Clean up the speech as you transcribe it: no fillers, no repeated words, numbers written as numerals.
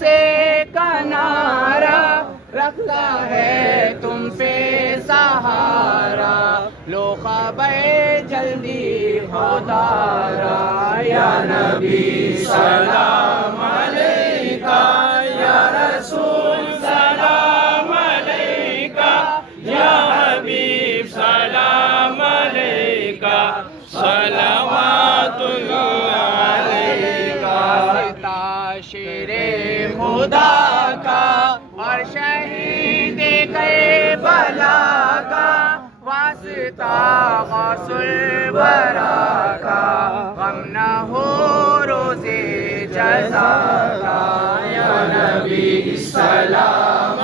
سے کنارہ رکھتا ہے تم پہ سہارا، لو خبر جلدی خودارا، یا نبی سلام علیکہ، یا رسول سلام علیکہ، یا حبیب سلام علیکہ، صلوات اللہ علیکہ۔ شیر خدا کا اور شہید کربلا کا، واسطہ غوث الورا کا، غم نہ ہو روزے جزا کا، یا نبی سلام